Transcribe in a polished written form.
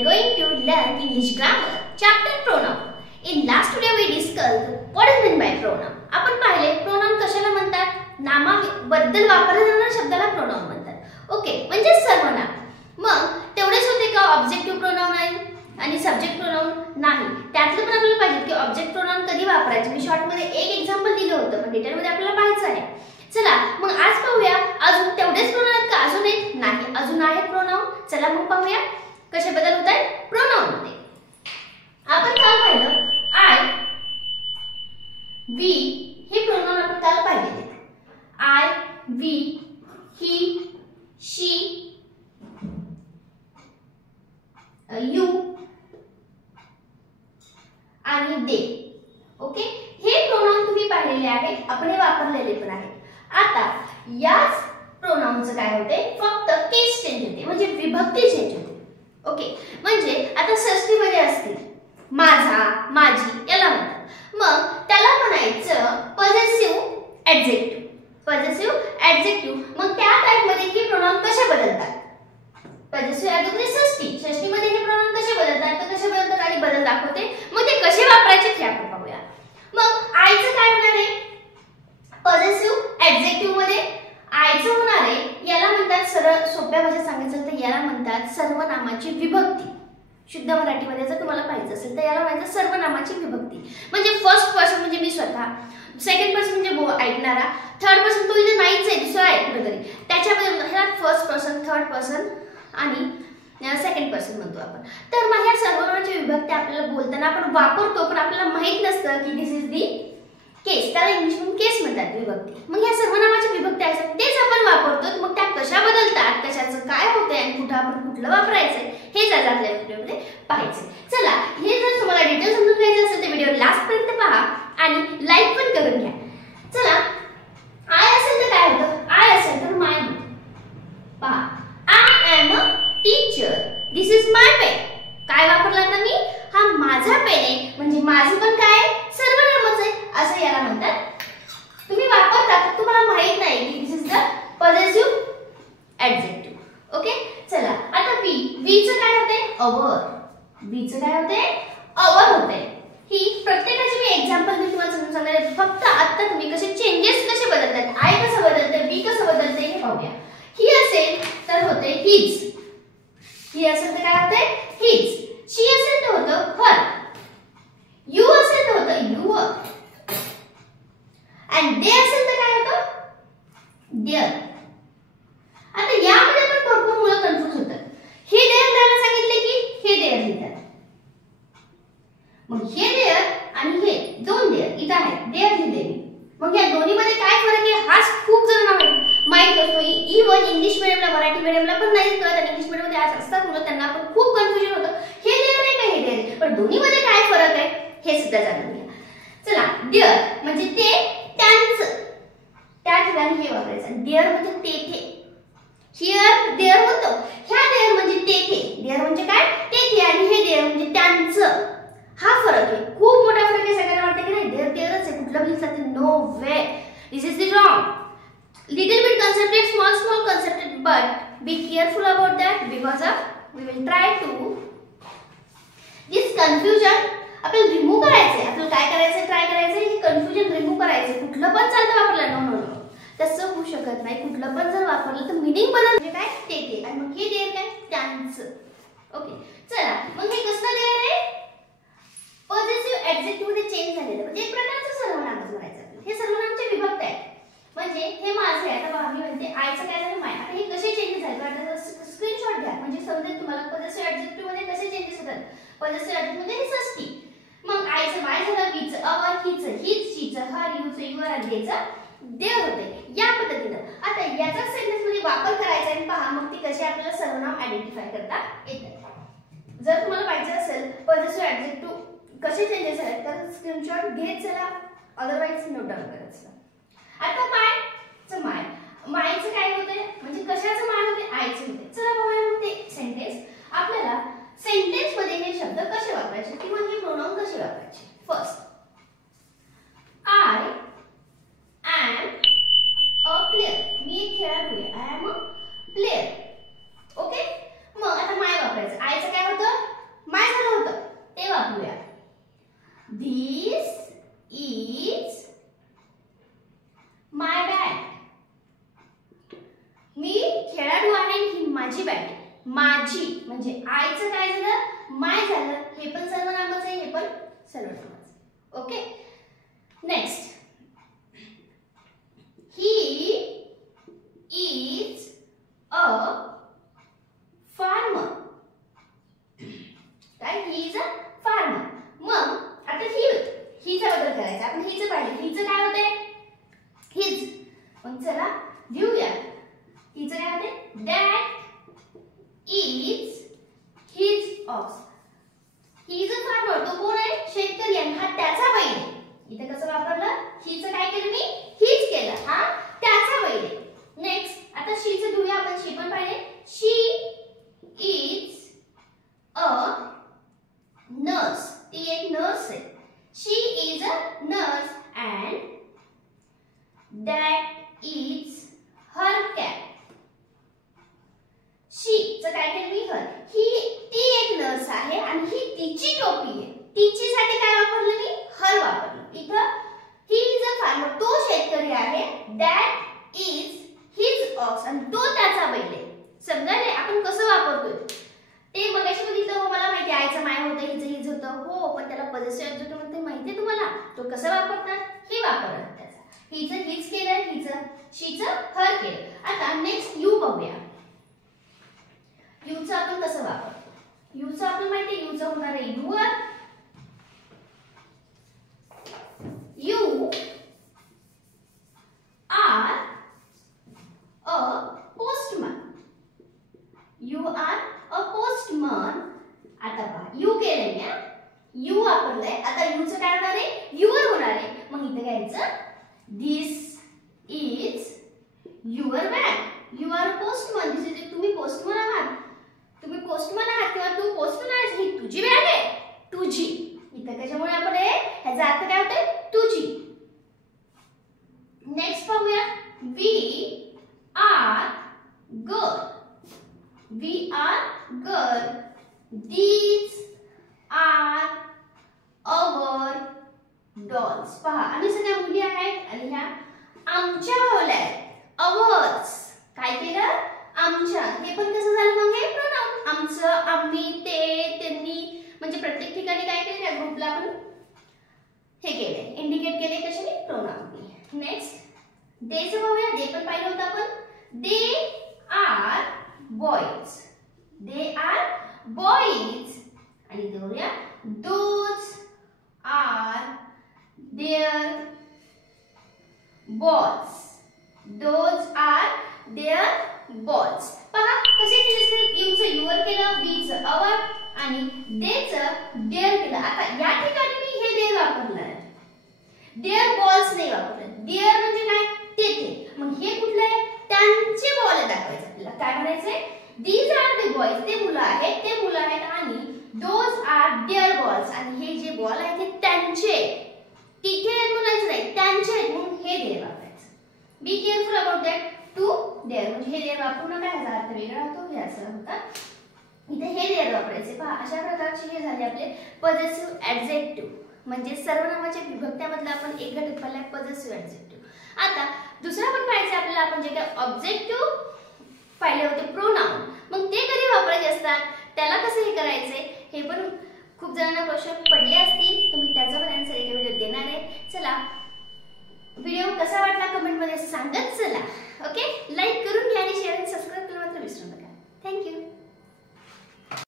are going to learn English grammar chapter pronoun. In last video we discussed what is meant by pronoun. आपण पाहिले pronoun कशाला म्हणतात? नामाबद्दल वापरल्या जाणाऱ्या शब्दाला pronoun म्हणतात. ओके, म्हणजे सर्वनाम. मग तेवढेच होते का ऑब्जेक्टिव्ह प्रोनाउन आहे आणि सब्जेक्ट प्रोनाउन नाही. त्यातलं पण आपल्याला पाहिजे की ऑब्जेक्ट प्रोनाउन कधी वापरायचे. मी शॉर्ट मध्ये एक एक्झाम्पल दिलं होतं, पण डिटेल मध्ये आपल्याला पाहायचं आहे. चला मग आज पाहूया अजून तेवढेच प्रोनाउन आहेत का? अजून एक नाही, अजून आहेत प्रोनाउन. चला मग पाहूया कसे बदल होत आहेत प्रोनाउन मध्ये. आपण काल पाहिलं आय, वी हे प्रोनाउन आपण काल पाहिले. I, we, he, she, you आणि दे. ओके, हे प्रोनाउन तुम्ही पाहिलेले आहेत, आपण हे वापरलेले पण आहेत. आता याच प्रोनाउनचं काय होते, फक्त केस चेंज होते, म्हणजे विभक्ती चेंज होते. ओके, म्हणजे आता षष्टीमध्ये असतील माझा, माझी याला म्हणतात. मग त्याला म्हणायचं पॉझेसिव्ह ऍडजेक्टिव्ह. पॉझेसिव्ह ऍडजेक्टिव्ह. मग त्या टाइप मध्ये हे प्रोनाउन कसे बदलतात? पॉझेसिव्ह ऍडजेक्टिव्ह षष्टी, षष्टीमध्ये हे प्रोनाउन कसे बदलतात, तर कसे बदलतात आणि बदल दाखवते. मग ते कसे वापरायचे ते आपण पाहूया. मग आयचं काय होणार आहे? पॉझेसिव्ह ऍडजेक्टिव्ह मध्ये आयचं होणार आहे, याला म्हणतात, सरळ सोप्या भाषेत सांगायचं तर याला म्हणतात सर्वनामाची विभक्ती. शुद्ध मराठीमध्ये जर तुम्हाला पाहिजे असेल तर याला म्हणायचं सर्वनामाची विभक्ती. म्हणजे फर्स्ट पर्सन म्हणजे मी स्वतः, सेकंड पर्सन म्हणजे ऐकणारा, थर्ड पर्सन तो इथे नाहीच आहे, दुसरा आहे कुठेतरी, त्याच्यामध्ये फर्स्ट पर्सन, थर्ड पर्सन आणि सेकंड पर्सन म्हणतो आपण. तर मग ह्या सर्वनामाची विभक्ती आपल्याला बोलताना आपण वापरतो, पण आपल्याला माहित नसतं की दिस इज दी केस. त्याला इंग्लिशमध्ये केस म्हणतात, विभक्ती. मग ह्या सर्वनामाची विभक्ती असतात तेच आपण वापरतो. मग त्या कशा बदलतात, कशाचं काय होतंय आणि कुठं आपण कुठलं वापरायचं हेच आज आपल्या व्हिडिओमध्ये पाहायचं. चला, हे जर तुम्हाला डिटेल समजून घ्यायचं असेल तर व्हिडिओ लास्ट पर्यंत पहा आणि लाईक पण करून घ्या. चला, आय असेल तर काय होतं? आय असेल तर माय होतं. पहा, I am a teacher, this is my pen. काय वापरला ना मी? हा माझा पेन आहे, म्हणजे माझं पण काय सर्वनामच आहे असं याला म्हणतात. तुम्ही वापरता, तुम्हाला माहित नाही की दिस इज द पॉझेसिव्ह ऍडजेक्टिव्ह. ओके, चला आता वी. वीचं काय होते? अवर. वीचं काय होते? अवर होते. ही प्रत्येकाची मी एक्झाम्पल मी तुम्हाला समजून सांगणार आहे. फक्त आता तुम्ही कसे चेंजेस कसे बदलतात, आय कसं बदलते, वी कसं बदलते हे पाहूया. ही असेल तर होते हिज. ही असेल तर काय होते? हिज. शी असेल तर होतं हर. यू असेल तर होतं युअर. आणि दे असेल तर काय होतं? देअर. आता यामध्ये पण भरपूर मुलं कन्फ्युज होतात. हे देअर लिहायला सांगितले की हे देअर लिहितात. मग हे देअर आणि हे दोन देअर इथं आहेत, देअर लिहिले. मग या दोन्ही मध्ये काय फरक आहे हाच खूप जणांना माहित असतो. इव्हन इंग्लिश मीडियमला, मराठी मीडियमला पण नाही कळत आणि इंग्लिश मीडियम मध्ये आज असतात मुलं, त्यांना पण खूप कन्फ्युजन होतं. हे देअर आहे का हे देअर? पण दोन्ही मध्ये काय फरक आहे हे सुद्धा जाणून घ्या. चला, देअर म्हणजे ते, त्यांचं, त्या ठिकाणी हे वापरायचं. देअर म्हणजे तेथे. हिअर देअर होतं. ह्या देअर म्हणजे तेथे. देअर म्हणजे काय? तेथे. आणि हे देअर म्हणजे त्यांचं. हा फरक आहे, खूप मोठा फरक आहे. सगळ्यांना वाटतं की नाही देअर देअरच आहे, कुठलं लिहितात. No way, this is the wrong. Little bit concepted, small concepted, but be careful about that because we will try to this confusion आपल्याला रिमूव्ह करायचे. आपल्याला काय करायचं, ट्राय करायचं हे कन्फ्युजन रिमूव्ह करायचं. कुठलं पण चालतं वापरलं, नो नो नो, तसं होऊ शकत नाही. कुठलं पण जर वापरलं तर मीनिंग बदल. म्हणजे काय ते आणि मग हे देअर काय त्यांचं. ओके, चला मग हे कसं देअर आहे? पॉझेसिव्ह ऍडजेक्टिव्ह मध्ये चेंज झालेलं, म्हणजे एक प्रकारचं सर्वनामच म्हणायचं. हे सर्वनामचे विभक्त आहे. म्हणजे हे माझे आहे. आता बघा मी म्हणते आयचं काय झालं माय. आता हे कसे चेंजेस आहेत आता स्क्रीनशॉट घ्या, म्हणजे समजेल तुम्हाला पॉझेसिव्ह ऍडजेक्टिव्ह मध्ये कसे चेंजेस होतात. पॉझेसिव्ह ऍडजेक्टिव्ह मध्ये हे षष्टी. मग आयचं माय झालं, वीचं अवर, हिचं हिज, शीचं हर, यूचं युअर आणि देचं देअर होते. या पद्धतीनं आता याचा सेंटेन्स मध्ये वापर करायचा आणि पहा मग ती कशी आपल्याला सर्वनाम आयडेंटिफाय करता येतात. जर तुम्हाला पाहिजे असेल पॉझेसिव्ह ऍडजेक्टिव्ह कसे चेंजेस आहेत तर स्क्रीनशॉट घेत चला, अदरवाइज नोट डाऊन करायचं. आता मायचं माय. मायचं काय होते, म्हणजे कशाचं माय होते? आयचं होते. चला पाहूया मग ते सेंटेन्स. आपल्याला सेंटेन्स मध्ये हे शब्द कसे वापरायचे किंवा हे प्रोनाउन कसे वापरायचे. First, I am a player. मी एक खेळाडू आहे. I am a player. Okay, मग आता माय वापरायचं. आयचं काय होतं? माझी बॅट, माझी म्हणजे आयचं काय झालं, माय झालं. हे पण सर्वनामच आहे, हे पण सर्वनामच. Okay, next, he is a farmer. काय, ही इज अ फार्मर. मग आता हिचा बदल करायचा. आपण हिचं पाहिलं, हिचं काय होते, हिज. मग चला लिहूया. हिचं काय होते, that is his ox. He is a farmer, तो कोण आहे, शेतकरी, आणि हा त्याचा बैल आहे. इथे कसं वापरलं, हिचं काय केलं मी, हिज केलं, हा त्याचा बैल आहे. नेक्स्ट, आता शीचं घेऊया आपण. शी पण पाहिले, शी इज अ नर्स. ती एक नर्स आहे. She is a nurse and that is her cap. शीचं काय केलं मी, हर. ती एक नर्स आहे आणि ही तिची टोपी आहे. तिची साठी काय वापरलं मी, हर वापरलं. इथं ही इज अ फार्मर, तो शेतकरी आहे. दॅट इज हिज ऑक्स, आणि तो त्याचा बैल आहे. समजायला आपण कसं वापरतोय ते मगाशी बघितलं. हो, मला माहिती आहे, आयचं माय होतं, हिचं हिज होतं. हो, पण त्याला पॉझिटिव्ह ऑब्जेक्ट म्हणते माहितीये तुम्हाला, तो कसं वापरतात, हे वापरतात त्याचा. हिचं हिज केलं, हिचं शीचं हर केलं. आता नेक्स्ट यू बघूया. यूचं आपण कसं वापरतो. यूचं आपण माहिती, यूचं होणार आहे your. You are a postman. You are a postman. आता पहा, यू केलंय ना, यू वापरलंय. आता यूचं काय होणार आहे, युअर होणार आहे. मग इथे घ्यायचं, this is your bag. You are a postman. This is, तुम्ही पोस्टमन आहात, तुम्ही पोस्टमन आहात किंवा तू पोस्टमन आहेस. ही तुझी बॅग आहे, तुझी. इथे कशामुळे आपण ह्याचा अर्थ काय होतोय, तुझी. नेक्स्ट पाहूया, we are girl. We are girl. These are our dolls. पहा, आम्ही सगळ्या मुली आहेत आणि ह्या आमच्या भावल्या आहेत. अवर्स काय केलं, आमच्या. हे पण कसं झालं मग, हे प्रोनाउन. आमचं, आम्ही, ते, त्यांनी, म्हणजे प्रत्येक ठिकाणी काय केलं, त्या ग्रुपला आपण हे केले, इंडिकेट केले कशाने, प्रोनाउनने. नेक्स्ट, देचं पाहूया. दे पण पाहिलं होतं आपण. They are boys. They are boys. आणि जाऊया, those are their balls. Those are their balls. पहा कसे दिसते. यूचं युअर केलं, बीचं अवर आणि देचं देअर केलं. आता या ठिकाणी मी हे देअर वापरणार आहे, देअर बॉल्स नाही वापरलं. देअर म्हणजे काय, तेथे. मग हे कुठलं आहे, त्यांचे बॉल दाखवायचं आपल्याला. काय म्हणायचंय, दीज आर द बॉयज, ते मुलं आहेत, ते मुलं आहेत. आणि दोज आर देअर बॉल्स, आणि हे जे बॉल आहेत ते त्यांचे. तिथे म्हणायचं नाही, त्यांचे आहेत, म्हणून हे देअर वापरायचं. Be careful about that. Two there म्हणजे हे देअर वापरू नका, ह्याचा अर्थ वेगळा होतो, हे असं होतं. इथे हे देअर वापरायचे. पहा, अशा प्रकारचे हे झाले आपले पॉझेसिव्ह ऍडजेक्टिव्ह, म्हणजे सर्वनामाच्या विभक्त्यामधला आपण एक घटक पाहिला, पॉझेसिव्ह ऍडजेक्टिव्ह. आता दुसरा पण पाहायचं आपल्याला, आपण जे काही ऑब्जेक्टिव्ह पाहिले होते, प्रोनाउन. मग ते कधी वापरायचे असतात, त्याला कसं हे करायचंय, हे पण खूप जणांना क्वेश्चन पडले असतील, तर मी त्याचा पण आन्सर एका व्हिडिओ देणार आहे. चला, व्हिडिओ कसा वाटला कमेंट मध्ये सांगत चला. Okay, like